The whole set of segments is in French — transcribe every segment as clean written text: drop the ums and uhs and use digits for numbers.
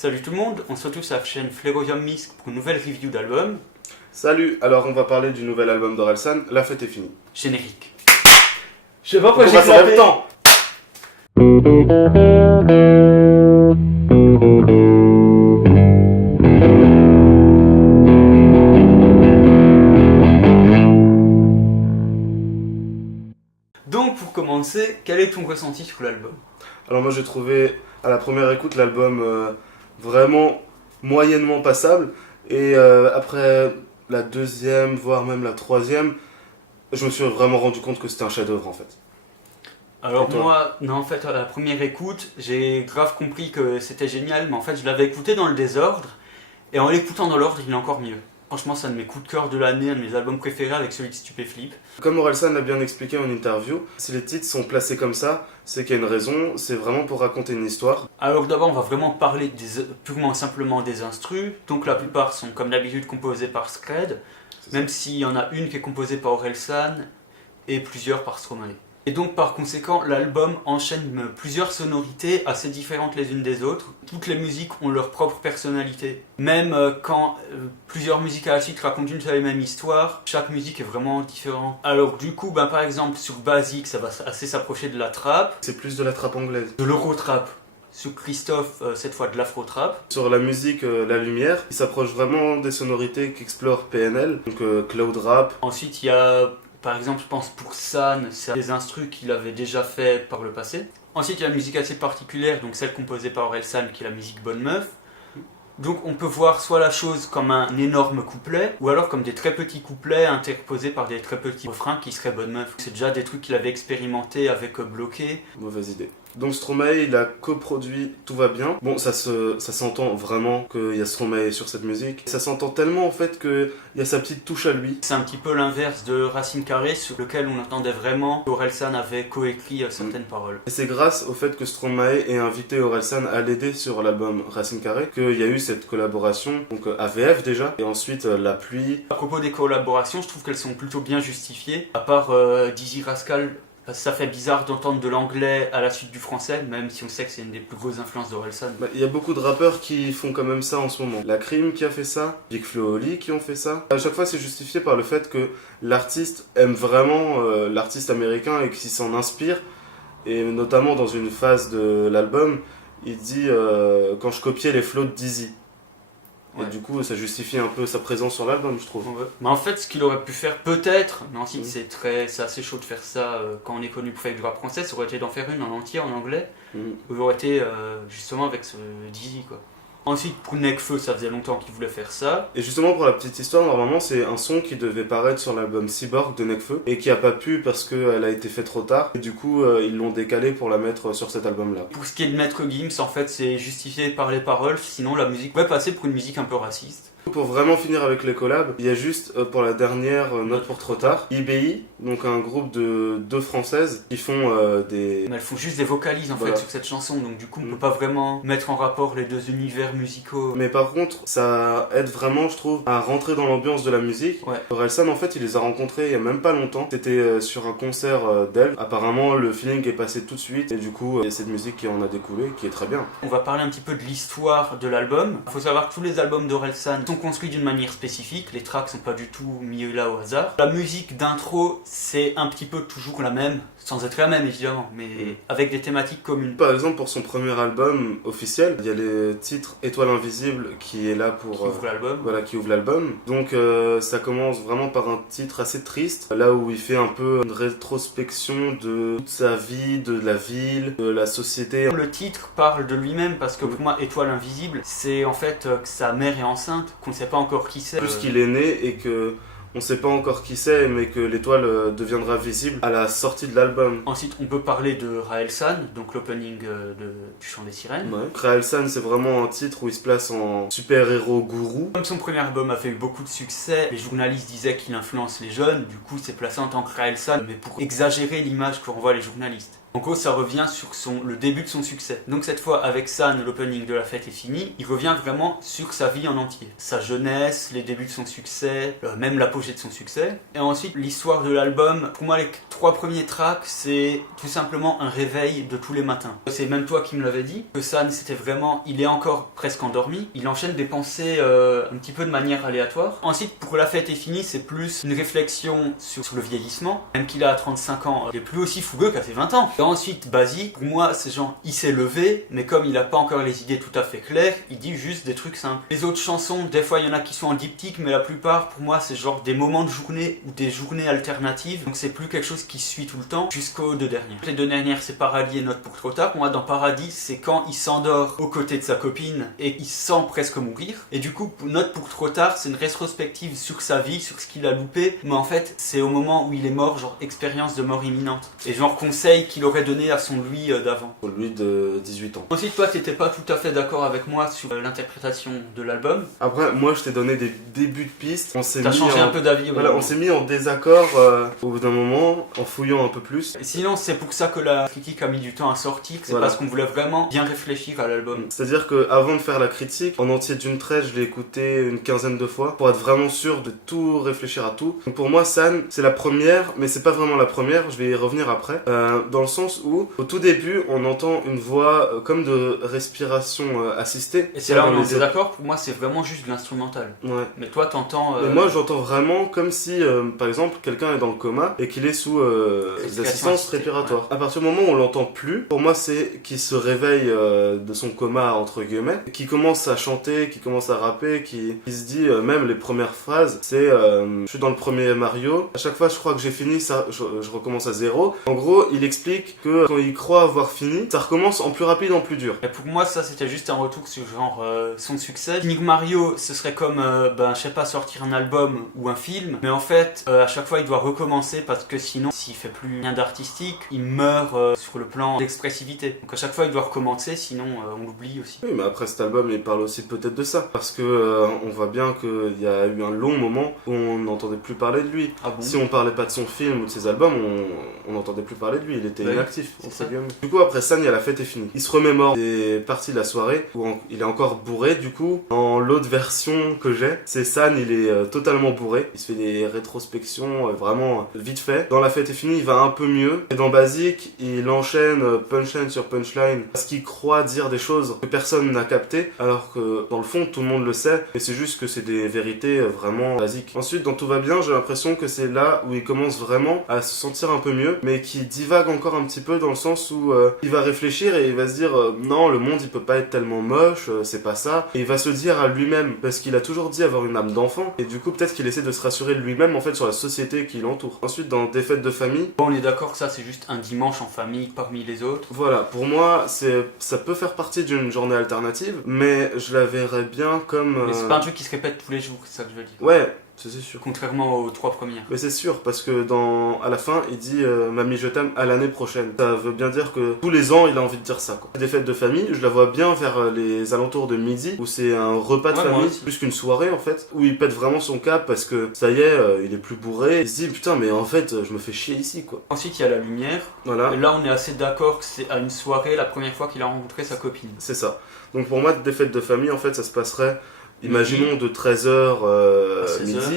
Salut tout le monde, on se retrouve sur la chaîne Flérosium Misk pour une nouvelle review d'album. Salut, alors on va parler du nouvel album d'Orelsan, La fête est finie. Générique. Je sais pas pourquoi On j'ai passe en même clapé. temps. Donc pour commencer, quel est ton ressenti sur l'album? Alors moi j'ai trouvé à la première écoute l'album vraiment moyennement passable. Et après la deuxième, voire même la troisième, je me suis vraiment rendu compte que c'était un chef-d'œuvre en fait. Alors Et toi? moi, non en fait à la première écoute, j'ai grave compris que c'était génial, mais en fait je l'avais écouté dans le désordre, et en l'écoutant dans l'ordre il est encore mieux. Franchement c'est un de mes coups de cœur de l'année, un de mes albums préférés avec celui de Stupéflip. Comme Orelsan l'a bien expliqué en interview, si les titres sont placés comme ça, c'est qu'il y a une raison, c'est vraiment pour raconter une histoire. Alors d'abord on va vraiment parler purement simplement des instrus, donc la plupart sont comme d'habitude composés par Skred, même s'il y en a une qui est composée par Orelsan et plusieurs par Stromae. Et donc par conséquent l'album enchaîne plusieurs sonorités assez différentes les unes des autres. Toutes les musiques ont leur propre personnalité. Même quand plusieurs musiques à la suite racontent une seule et même histoire, chaque musique est vraiment différente. Alors du coup par exemple sur Basic ça va assez s'approcher de la trap, C'est plus de la trappe anglaise. de l'euro-trap. Sur Christophe, cette fois de l'afro-trap. Sur la musique La Lumière, il s'approche vraiment des sonorités qu'explore PNL, donc Cloud Rap. Ensuite, il y a, par exemple, je pense pour San, c'est des instrus qu'il avait déjà fait par le passé. Ensuite, il y a une musique assez particulière, donc celle composée par Orelsan, qui est la musique Bonne Meuf. Donc on peut voir soit la chose comme un énorme couplet, ou alors comme des très petits couplets interposés par des très petits refrains qui seraient Bonne Meuf. C'est déjà des trucs qu'il avait expérimenté avec Bloqué. Mauvaise idée. Donc Stromae, il a coproduit Tout va bien. Bon, ça s'entend vraiment qu'il y a Stromae sur cette musique. Ça s'entend tellement en fait qu'il y a sa petite touche à lui. C'est un petit peu l'inverse de Racine Carrée, sur lequel on entendait vraiment qu'Orelsan avait coécrit certaines paroles. Et c'est grâce au fait que Stromae ait invité Orelsan à l'aider sur l'album Racine Carrée qu'il y a eu cette collaboration. Donc AVF déjà, et ensuite La Pluie. À propos des collaborations, je trouve qu'elles sont plutôt bien justifiées. À part Dizzy Rascal, parce que ça fait bizarre d'entendre de l'anglais à la suite du français, même si on sait que c'est une des plus grosses influences d'Orelsan. Il y a beaucoup de rappeurs qui font quand même ça en ce moment. La Crime qui a fait ça, Big Flo Oli qui ont fait ça. À chaque fois c'est justifié par le fait que l'artiste aime vraiment l'artiste américain et qu'il s'en inspire. Et notamment dans une phase de l'album, il dit quand je copiais les flows de Dizzy. Ouais. Et du coup ça justifie un peu sa présence sur l'album je trouve. Ouais. Mais en fait, ce qu'il aurait pu faire peut-être, mais ensuite c'est assez chaud de faire ça quand on est connu pour faire du rap français, ça aurait été d'en faire une en entier en anglais, ou aurait été justement avec ce Dizzy quoi. Ensuite pour Nekfeu, ça faisait longtemps qu'il voulait faire ça. Et justement pour la petite histoire, normalement c'est un son qui devait paraître sur l'album Cyborg de Nekfeu et qui a pas pu parce qu'elle a été faite trop tard. Et du coup ils l'ont décalé pour la mettre sur cet album là. Pour ce qui est de Maître Gims, en fait c'est justifié par les paroles, sinon la musique pourrait passer pour une musique un peu raciste. Pour vraiment finir avec les collabs, il y a juste pour la dernière Note pour trop tard, IBI, donc un groupe de deux françaises qui font des... Mais elles font juste des vocalises en Voilà. fait sur cette chanson, donc du coup on peut pas vraiment mettre en rapport les deux univers musicaux. Mais par contre, ça aide vraiment, je trouve, à rentrer dans l'ambiance de la musique. Ouais. Orelsan, en fait, il les a rencontrés il y a même pas longtemps. C'était sur un concert d'elle. Apparemment, le feeling est passé tout de suite. Et du coup, il y a cette musique qui en a découlé, qui est très bien. On va parler un petit peu de l'histoire de l'album. Il faut savoir que tous les albums d'Orelsan sont construits d'une manière spécifique, les tracks sont pas du tout mis là au hasard. La musique d'intro, c'est un petit peu toujours la même, sans être la même évidemment, mais avec des thématiques communes. Par exemple, pour son premier album officiel, il y a les titres Étoile Invisible qui est là pour... Qui ouvre l'album. Voilà, qui ouvre l'album. Donc ça commence vraiment par un titre assez triste, là où il fait un peu une rétrospection de toute sa vie, de la ville, de la société. Le titre parle de lui-même parce que pour moi, Étoile Invisible, c'est en fait que sa mère est enceinte, qu'on ne sait pas encore qui c'est. Plus qu'il est né et que on sait pas encore qui c'est, mais que l'étoile deviendra visible à la sortie de l'album. Ensuite, on peut parler de Raelsan, donc l'opening du Chant des Sirènes. Ouais. Raelsan, c'est vraiment un titre où il se place en super-héros gourou. Comme son premier album a fait beaucoup de succès, les journalistes disaient qu'il influence les jeunes, du coup c'est placé en tant que Raelsan, mais pour exagérer l'image que renvoient les journalistes. En gros, ça revient sur le début de son succès. Donc cette fois, avec San, l'opening de La Fête est finie, il revient vraiment sur sa vie en entier. Sa jeunesse, les débuts de son succès, même l'apogée de son succès. Et ensuite, l'histoire de l'album, pour moi, les 3 premiers tracks, c'est tout simplement un réveil de tous les matins. C'est même toi qui me l'avais dit, que San, c'était vraiment, il est encore presque endormi, il enchaîne des pensées un petit peu de manière aléatoire. Ensuite, pour La Fête est finie, c'est plus une réflexion sur le vieillissement, même qu'il a 35 ans, il est plus aussi fougueux qu'à ses 20 ans. Et ensuite, Basique, pour moi, c'est genre, il s'est levé, mais comme il a pas encore les idées tout à fait claires, il dit juste des trucs simples. Les autres chansons, des fois, il y en a qui sont en diptyque, mais la plupart, pour moi, c'est genre des moments de journée ou des journées alternatives, donc c'est plus quelque chose qui suit tout le temps, jusqu'aux 2 dernières. Les 2 dernières, c'est Paradis et Note pour trop tard. Pour moi, dans Paradis, c'est quand il s'endort aux côtés de sa copine et il sent presque mourir. Et du coup, Note pour trop tard, c'est une rétrospective sur sa vie, sur ce qu'il a loupé, mais en fait, c'est au moment où il est mort, genre expérience de mort imminente. Et genre conseil qu'il aurait donné à son lui d'avant. Pour lui de 18 ans. Ensuite, toi, t'étais pas tout à fait d'accord avec moi sur l'interprétation de l'album. Après, moi, je t'ai donné des débuts de pistes. On s'est T'as changé un peu d'avis. Voilà, on s'est mis en désaccord au bout d'un moment, en fouillant un peu plus. Et sinon, c'est pour ça que la critique a mis du temps à sortir, c'est Voilà. parce qu'on voulait vraiment bien réfléchir à l'album. C'est-à-dire qu'avant de faire la critique, en entier d'une traite, je l'ai écouté une quinzaine de fois pour être vraiment sûr de tout réfléchir à tout. Donc pour moi, San, c'est la première, mais c'est pas vraiment la première, je vais y revenir après. Dans le sens où, au tout début, on entend une voix comme de respiration assistée. Et c'est là où on est en les- désaccord, pour moi, c'est vraiment juste de l'instrumental. Ouais. Mais toi, t'entends. Mais moi, j'entends vraiment comme si, par exemple, quelqu'un est dans le coma et qu'il est sous des Respiration assistances assistée, respiratoires. À partir du moment où on l'entend plus, pour moi, c'est qu'il se réveille de son coma, entre guillemets, qui commence à chanter, qui commence à rapper, qui se dit, même les premières phrases, c'est je suis dans le premier Mario, à chaque fois, je crois que j'ai fini, ça, je recommence à zéro. En gros, il explique que quand il croit avoir fini, ça recommence en plus rapide, en plus dur. Et pour moi, ça, c'était juste un retour sur genre son succès. Finir Mario, ce serait comme, je sais pas, sortir un album ou un film. Mais en fait, à chaque fois, il doit recommencer parce que sinon, s'il fait plus rien d'artistique, il meurt sur le plan d'expressivité. Donc à chaque fois, il doit recommencer, sinon on l'oublie aussi. Oui, mais après cet album, il parle aussi peut-être de ça. Parce que on voit bien qu'il y a eu un long moment où on n'entendait plus parler de lui. Ah bon? Si on parlait pas de son film ou de ses albums, on n'entendait plus parler de lui. Il était Bah oui, inactif, c'est entre ça. guillemets. Du coup, après San, il y a La Fête est finie. Il se remémore des parties de la soirée où il est encore bourré. Du coup, dans l'autre version que j'ai, c'est San, il est totalement bourré. Il se fait des rétrospections vraiment vite fait. Dans La Fête est finie, il va un peu mieux. Et dans Basique, il enchaîne punchline sur punchline parce qu'il croit dire des choses que personne n'a capté, alors que dans le fond, tout le monde le sait. Et c'est juste que c'est des vérités vraiment basiques. Ensuite, dans Tout va bien, j'ai l'impression que c'est là où il commence vraiment à se sentir un peu mieux, mais qui divague encore un petit peu dans le sens où il va réfléchir et il va se dire non, le monde il peut pas être tellement moche, c'est pas ça. Et il va se dire à lui-même, parce qu'il a toujours dit avoir une âme d'enfant, et du coup peut-être qu'il essaie de se rassurer lui-même en fait sur la société qui l'entoure. Ensuite, dans Des fêtes de famille, Bon, on est d'accord que ça, c'est juste un dimanche en famille parmi les autres. voilà, pour moi, ça peut faire partie d'une journée alternative, mais je la verrais bien comme... Mais c'est pas un truc qui se répète tous les jours, c'est ça que je veux dire. Ouais, c'est sûr. Contrairement aux 3 premières. Mais c'est sûr, parce que à la fin, il dit Mamie, je t'aime à l'année prochaine. Ça veut bien dire que tous les ans, il a envie de dire ça, quoi. Des fêtes de famille, je la vois bien vers les alentours de midi, où c'est un repas de Ouais, moi famille, aussi. plus qu'une soirée en fait, où il pète vraiment son cap parce que ça y est, il est plus bourré. Il se dit putain, mais en fait, je me fais chier ici, quoi. Ensuite, il y a la lumière. Voilà, Et là, on est assez d'accord que c'est à une soirée, la première fois qu'il a rencontré sa copine. c'est ça. Donc pour moi, des fêtes de famille, en fait, ça se passerait, imaginons, de 13h À 16h. midi Ça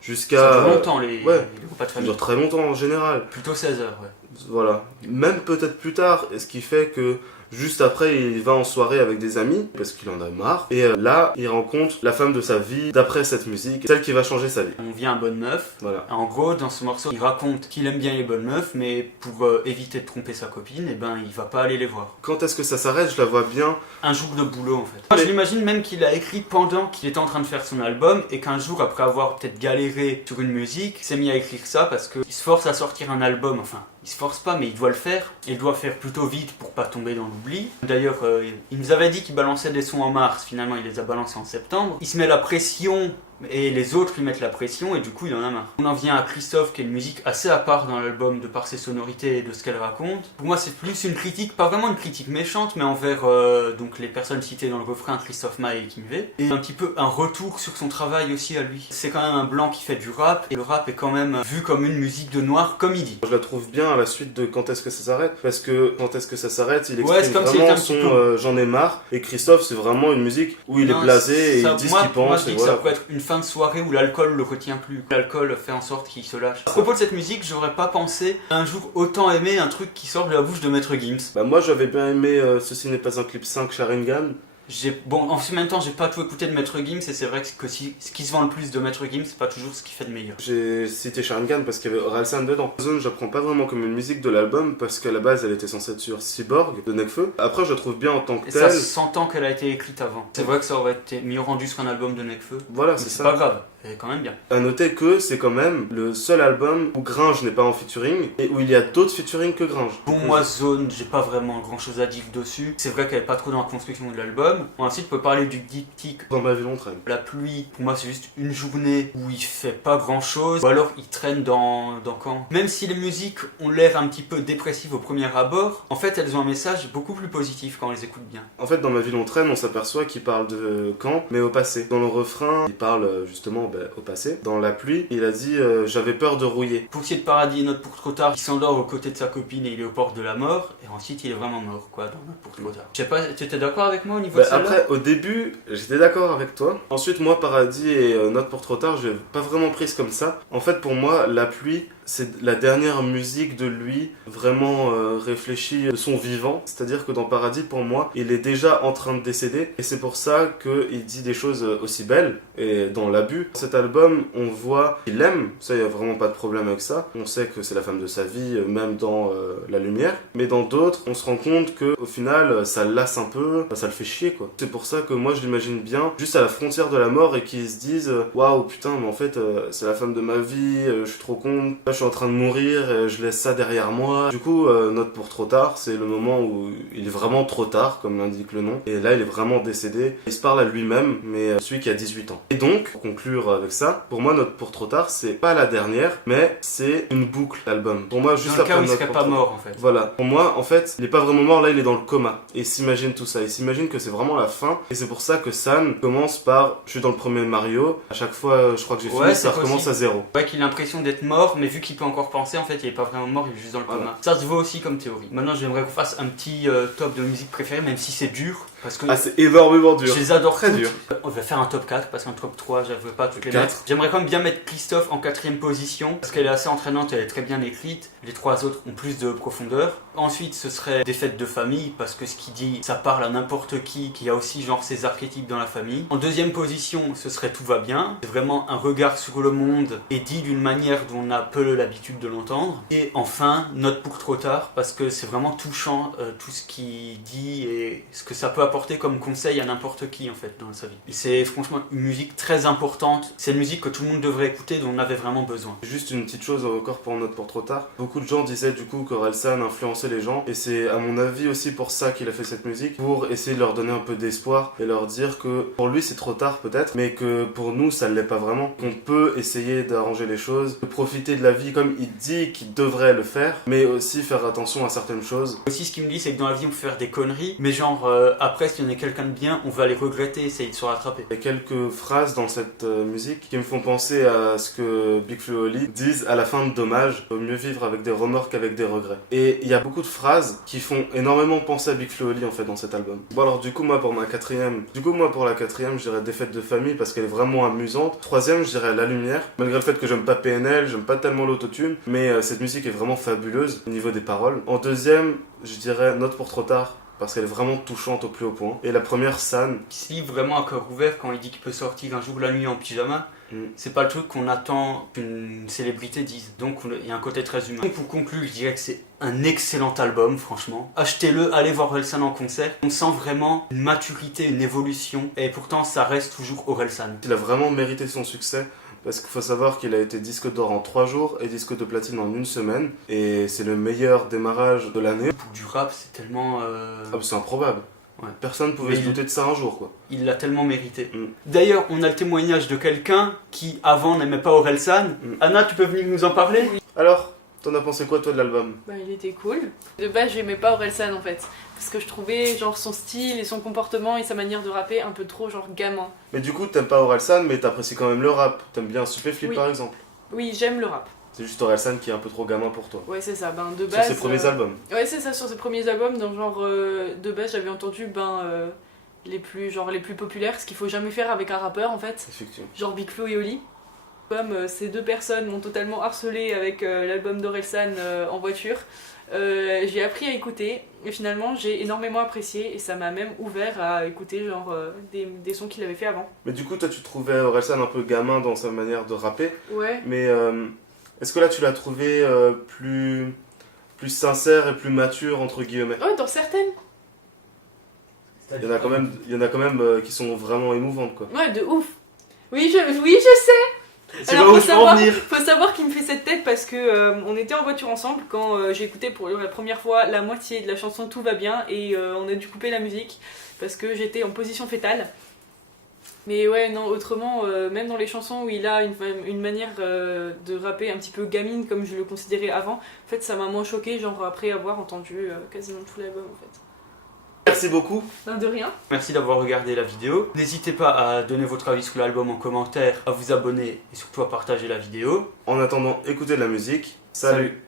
jusqu'à... dure longtemps, les ouais. repas de Ça famille. dure très longtemps en général. Plutôt 16h, ouais. Voilà. Même peut-être plus tard, et ce qui fait que juste après, il va en soirée avec des amis, parce qu'il en a marre. Et là, il rencontre la femme de sa vie, d'après cette musique, celle qui va changer sa vie. On vient à Bonne Meuf. Voilà. En gros, dans ce morceau, il raconte qu'il aime bien les bonnes meufs, mais pour éviter de tromper sa copine, eh ben, il va pas aller les voir. Quand est-ce que ça s'arrête? Je la vois bien. Un jour de boulot, en fait. Moi, je l'imagine même qu'il a écrit pendant qu'il était en train de faire son album, et qu'un jour, après avoir peut-être galéré sur une musique, il s'est mis à écrire ça parce qu'il se force à sortir un album, enfin... Il se force pas, mais il doit le faire. Et il doit faire plutôt vite pour pas tomber dans l'oubli. D'ailleurs, il nous avait dit qu'il balançait des sons en mars. Finalement, il les a balancés en septembre. Il se met la pression Et les autres lui mettent la pression et du coup il en a marre. On en vient à Christophe qui a une musique assez à part dans l'album de par ses sonorités et de ce qu'elle raconte. Pour moi c'est plus une critique, pas vraiment une critique méchante, mais envers donc les personnes citées dans le refrain, Christophe Maé et Kinvey. Et un petit peu un retour sur son travail aussi à lui. C'est quand même un blanc qui fait du rap et le rap est quand même vu comme une musique de noir comme il dit. Je la trouve bien à la suite de Quand est-ce que ça s'arrête, parce que Quand est-ce que ça s'arrête, il Ouais, c'est exprime comme s'il vraiment était un petit son J'en ai marre, et Christophe c'est vraiment une musique où il est Non, blasé et ça- il dit moi, ce qu'il pour moi, pense, je dis et que ça voilà. pourrait être une fin de soirée où l'alcool le retient plus. L'alcool fait en sorte qu'il se lâche. À propos de cette musique, j'aurais pas pensé un jour autant aimer un truc qui sort de la bouche de Maître Gims. Bah moi j'avais bien aimé Ceci n'est pas un clip 5 Sharingan. Bon, en même temps, j'ai pas tout écouté de Maître Gims et c'est vrai que ce qui se vend le plus de Maître Gims, c'est pas toujours ce qui fait de meilleur. J'ai cité Sharingan parce qu'il y avait Orelsan dedans. Zone, je la prends pas vraiment comme une musique de l'album parce qu'à la base elle était censée être sur Cyborg de Nekfeu. Après je la trouve bien en tant que Et ça telle. s'entend qu'elle a été écrite avant. C'est vrai que ça aurait été mieux rendu sur un album de Nekfeu. Voilà, Mais c'est c'est ça. pas grave, elle est quand même bien. À noter que c'est quand même le seul album où Gringe n'est pas en featuring et où il y a d'autres featuring que Gringe. Pour moi, Zone, j'ai pas vraiment grand chose à dire dessus. C'est vrai qu'elle est pas trop dans la construction de l'album. Ensuite, on peut parler du diptyque. Dans ma ville on traîne. La pluie, pour moi, c'est juste une journée où il fait pas grand chose. Ou alors, il traîne dans quand. Même si les musiques ont l'air un petit peu dépressives au premier abord, en fait, elles ont un message beaucoup plus positif quand on les écoute bien. En fait, dans ma ville on traîne, on s'aperçoit qu'il parle de Caen, mais au passé. Dans le refrain, il parle justement au passé. Dans la pluie, il a dit j'avais peur de rouiller. Poutier de Paradis et Note pour trop tard, il s'endort aux côtés de sa copine et il est aux portes de la mort. Et ensuite, il est vraiment mort, quoi, dans Note pour trop tard. Je sais pas, tu étais d'accord avec moi au niveau de celle-là? Après, au début, j'étais d'accord avec toi. Ensuite, moi, Paradis et Note pour trop tard, je l'ai pas vraiment prise comme ça. En fait, pour moi, la pluie, c'est la dernière musique de lui, vraiment réfléchie de son vivant. C'est-à-dire que dans Paradis, pour moi, il est déjà en train de décéder. Et c'est pour ça qu'il dit des choses aussi belles. Et dans l'abus, cet album, on voit qu'il l'aime. Ça, il n'y a vraiment pas de problème avec ça. On sait que c'est la femme de sa vie, même dans La Lumière. Mais dans d'autres, on se rend compte que au final, ça le lasse un peu. Ça le fait chier, quoi. C'est pour ça que moi, je l'imagine bien, juste à la frontière de la mort et qu'ils se disent waouh, putain, mais en fait, c'est la femme de ma vie, je suis trop con. Là, je suis en train de mourir, je laisse ça derrière moi. Du coup, Note pour trop tard, c'est le moment où il est vraiment trop tard, comme l'indique le nom. Et là, il est vraiment décédé. Il se parle à lui-même, mais celui qui a 18 ans. Et donc, pour conclure avec ça, pour moi, Note pour trop tard, c'est pas la dernière, mais c'est une boucle, l'album. Pour moi, juste Dans le cas où après il Note serait pour pas trop- mort, en fait. Voilà. Pour moi, en fait, il est pas vraiment mort, là, il est dans le coma. Et il s'imagine tout ça. Il s'imagine que c'est vraiment la fin. Et c'est pour ça que San commence par je suis dans le premier Mario. À chaque fois, je crois que j'ai Ouais, fini, c'est ça recommence possible. à zéro. Ouais, qu'il a l'impression d'être mort, mais vu qu'il peut encore penser, en fait, il est pas vraiment mort, il est juste dans le Voilà. coma. Ça se voit aussi comme théorie. Maintenant, j'aimerais qu'on fasse un petit top de musique préférée, même si c'est dur, parce que Ah, c'est énormément dur. je les adore Très toutes. dur. On va faire un top 4, parce qu'un top 3, je veux pas toutes les Quatre. mettre. J'aimerais quand même bien mettre Christophe en 4ème position, parce qu'elle est assez entraînante, elle est très bien écrite. Les trois autres ont plus de profondeur. Ensuite, ce serait des fêtes de famille, parce que ce qu'il dit, ça parle à n'importe qui a aussi genre ses archétypes dans la famille. En 2ème position, ce serait Tout va bien. C'est vraiment un regard sur le monde et dit d'une manière dont on a peu l'habitude de l'entendre. Et enfin, Note pour trop tard, parce que c'est vraiment touchant tout ce qu'il dit et ce que ça peut apporter comme conseil à n'importe qui en fait dans sa vie. C'est franchement une musique très importante. C'est une musique que tout le monde devrait écouter, dont on avait vraiment besoin. Juste une petite chose encore pour Note pour trop tard. Beaucoup de gens disaient du coup qu'Orelsan influençait les gens. Et c'est à mon avis aussi pour ça qu'il a fait cette musique. Pour essayer de leur donner un peu d'espoir et leur dire que pour lui c'est trop tard peut-être. Mais que pour nous ça ne l'est pas vraiment. Qu'on peut essayer d'arranger les choses. De profiter de la vie comme il dit qu'il devrait le faire. Mais aussi faire attention à certaines choses. Aussi, ce qu'il me dit, c'est que dans la vie, on peut faire des conneries, mais genre, après, si on est quelqu'un de bien, on va les regretter, essayer de se rattraper. Il y a quelques phrases dans cette musique qui me font penser à ce que Big Flo et Oli disent à la fin de Dommage. Vaut mieux vivre avec des remords qu'avec des regrets. Et il y a beaucoup de phrases qui font énormément penser à Big Flo et Oli en fait dans cet album. Bon alors du coup moi pour la quatrième, je dirais Des fêtes de famille parce qu'elle est vraiment amusante. 3ème, je dirais La Lumière. Malgré le fait que j'aime pas PNL, j'aime pas tellement l'autotune, mais cette musique est vraiment fabuleuse au niveau des paroles. En 2ème, je dirais Note pour trop tard. Parce qu'elle est vraiment touchante au plus haut point. Et la première, San. Qui se livre vraiment à cœur ouvert quand il dit qu'il peut sortir un jour la nuit en pyjama. C'est pas le truc qu'on attend qu'une célébrité dise. Donc il y a un côté très humain. Et pour conclure, je dirais que c'est un excellent album, franchement. Achetez-le, allez voir Orelsan en concert. On sent vraiment une maturité, une évolution. Et pourtant, ça reste toujours Orelsan. Il a vraiment mérité son succès. Parce qu'il faut savoir qu'il a été disque d'or en 3 jours et disque de platine en 1 semaine. Et c'est le meilleur démarrage de l'année. Pour du rap, c'est tellement... Ah, c'est improbable. Personne pouvait Mais se douter de ça un jour, quoi. Il l'a tellement mérité. Mm. D'ailleurs, on a le témoignage de quelqu'un qui, avant, n'aimait pas Orelsan. Anna, tu peux venir nous en parler? Alors, t'en as pensé quoi, toi, de l'album? Bah, il était cool. De base, j'aimais pas Orelsan en fait. Parce que je trouvais genre son style et son comportement et sa manière de rapper un peu trop genre gamin. Mais du coup, t'aimes pas Orelsan, mais t'apprécies quand même le rap. T'aimes bien Stupéflip, Oui. par exemple. Oui, j'aime le rap. C'est juste Orelsan qui est un peu trop gamin pour toi. Ouais, c'est ça. Ben, de Sur base. ses premiers albums. Ouais, c'est ça, sur ses premiers albums. Donc, genre, de base, j'avais entendu les plus populaires, ce qu'il faut jamais faire avec un rappeur en fait. Effectivement. Genre Big Flo et Oli. Comme ces deux personnes m'ont totalement harcelé avec l'album d'Orelsan en voiture, j'ai appris à écouter et finalement j'ai énormément apprécié et ça m'a même ouvert à écouter genre des sons qu'il avait fait avant. Mais du coup, toi, tu trouvais Orelsan un peu gamin dans sa manière de rapper. Ouais. Mais est-ce que là, tu l'as trouvé plus sincère et plus mature, entre guillemets? Ouais, dans certaines. Il y en a quand même qui sont vraiment émouvantes, quoi. Ouais, de ouf. Oui, je sais. C'est là où je veux en venir. Faut savoir qu'il me fait cette tête parce que on était en voiture ensemble quand j'ai écouté pour la première fois la moitié de la chanson Tout va bien et on a dû couper la musique parce que j'étais en position fétale. Mais ouais, non, autrement, même dans les chansons où il a une manière de rapper un petit peu gamine comme je le considérais avant, en fait ça m'a moins choqué, genre après avoir entendu quasiment tout l'album en fait. Merci beaucoup. De rien. Merci d'avoir regardé la vidéo. N'hésitez pas à donner votre avis sur l'album en commentaire, à vous abonner et surtout à partager la vidéo. En attendant, écoutez de la musique. Salut.